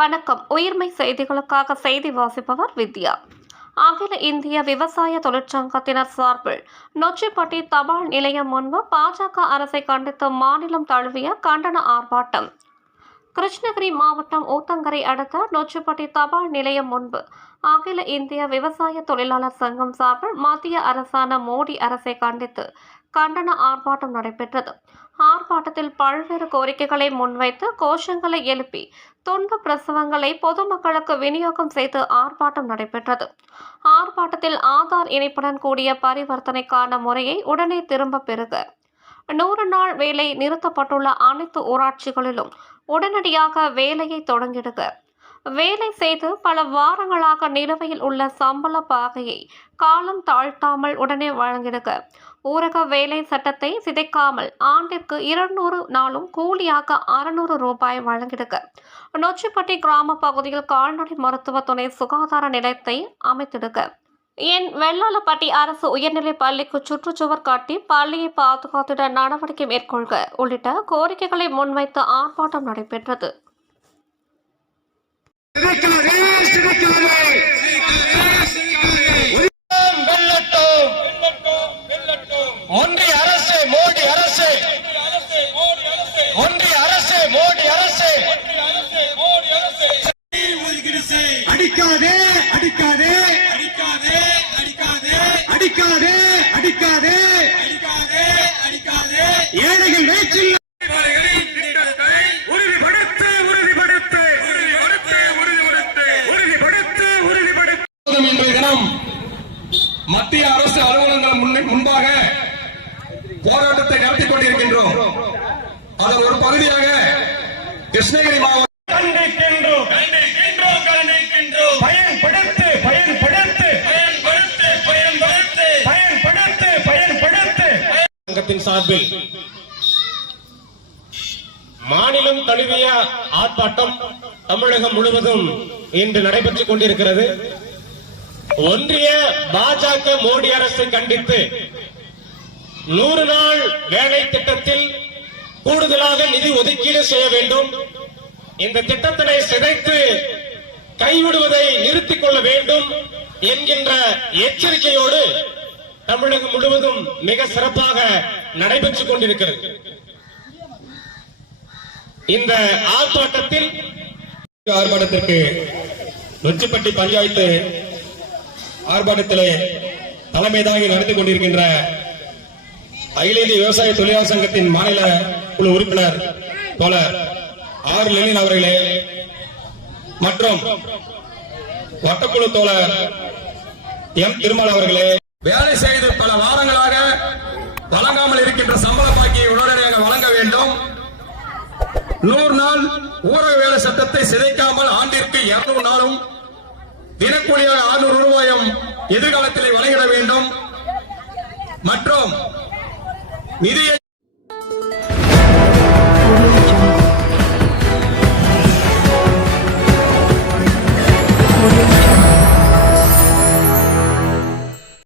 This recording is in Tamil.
வணக்கம். உயிர்மை செய்திகளுக்காக செய்தி வாசிப்பவர் வித்யா. அகில இந்திய விவசாய தொழிற்சங்கத்தினர் சார்பில் நொச்சிப்பட்டி தபால் நிலையம் முன்பு பாஜக அரசை கண்டித்து மாநிலம் தழுவிய கண்டன ஆர்ப்பாட்டம். கிருஷ்ணகிரி மாவட்டம் ஊத்தங்கரை அடுத்த நொச்சிப்பட்டி தபால் நிலையம் முன்பு அகில இந்திய விவசாய தொழிலாளர் சங்கம் சார்பில் மத்திய அரசான மோடி அரசை கண்டித்து கண்டன ஆர்ப்பாட்டம் நடைபெற்றது. ஆர்ப்பாட்டத்தில் பல்வேறு கோரிக்கைகளை முன்வைத்து கோஷங்களை எழுப்பி துண்டு பிரசவங்களை பொதுமக்களுக்கு விநியோகம் செய்து ஆர்ப்பாட்டம் நடைபெற்றது. ஆர்ப்பாட்டத்தில் ஆதார் இணைப்புடன் கூடிய பரிவர்த்தனைக்கான முறையை உடனே திரும்ப பெறுக. நூறு நாள் வேலை நிறுத்தப்பட்டுள்ள அனைத்து ஊராட்சிகளிலும் உடனடியாக வேலையை தொடங்கிடுக. வேலை செய்து பல வாரங்களாக நிலுவையில் உள்ள சம்பள பாகையை காலம் தாழ்த்தாமல் உடனே வழங்கிடுக. ஊரக வேலை சட்டத்தை சிதைக்காமல் ஆண்டிற்கு இருநூறு நாளும் கூலியாக அறுநூறு ரூபாய் வழங்கிடுக. நொச்சிப்பட்டி கிராம பகுதியில் கால்நடை மருத்துவ துணை சுகாதார நிலையத்தை அமைத்திடுக. என் வெள்ளாளப்பட்டி அரசு உயர்நிலைப் பள்ளிக்கு சுற்றுச்சுவர் காட்டி பள்ளியை பாதுகாத்திட நடவடிக்கை மேற்கொள்க உள்ளிட்ட கோரிக்கைகளை முன்வைத்து ஆர்ப்பாட்டம் நடைபெற்றது. ஒன்றிய அரசு மோடி அரசு. ஒன்றிய அரசு மோடி அரசு. அடிக்காதே அடிக்காதே. அடிக்காதே அடிக்காதே. ஏழைகள் மத்திய அரசு அலுவலகங்கள் முன்பாக போராட்டத்தை நடத்திக் கொண்டிருக்கின்றோம். அதன் ஒரு பகுதியாக கிருஷ்ணகிரி மாவட்டம் கண்டிக்கின்றோம். கண்டிக்கின்றோம் கண்டிக்கின்றோம். பயன்படுத்து பயன்படுத்து. பயன்படுத்து பயன்படுத்து. பயன்படுத்து பயன்படுத்து. சங்கத்தின் சார்பில் மாநிலம் தழுவிய ஆர்ப்பாட்டம் தமிழகம் முழுவதும் இன்று நடைபெற்றுக் கொண்டிருக்கிறது. ஒன்றிய பாஜக மோடி அரசை கண்டித்து நூறு நாள் வேலை திட்டத்தில் கூடுதலாக நிதி ஒதுக்கீடு செய்ய வேண்டும். இந்த திட்டத்தினை சிதைத்து கைவிடுவதை நிறுத்திக் கொள்ள வேண்டும் என்கின்ற எச்சரிக்கையோடு தமிழகம் முழுவதும் மிக சிறப்பாக நடைபெற்றுக் கொண்டிருக்கிறது. இந்த ஆர்ப்பாட்டத்தில் ஆர்ப்பாட்டத்திற்கு வெற்றிப்பட்டி பஞ்சாயத்து ஆர்ப்பாட்டத்திலே தலைமை தாங்கி நடத்தி கொண்டிருக்கின்ற அகில இந்திய விவசாய தொழிலாளர் சங்கத்தின் மாநில குழு உறுப்பினர் தோழர் ஆர் லெனின் அவர்களே மற்றும் வட்டக்குழு தோழர் எம் திருமல் அவர்களே. வேலை செய்து பல வாரங்களாக வழங்காமல் இருக்கின்ற சம்பள பாக்கியை உடனடியாக வழங்க வேண்டும். நூறு நாள் ஊரக வேலை சட்டத்தை சிதைக்காமல் ஆண்டிற்கு இருநூறு நாளும் தினக்கூலியாக ஆறுநூறு ரூபாயும் எதிர்காலத்தில் வழங்கிட வேண்டும். மற்றும் நிதியை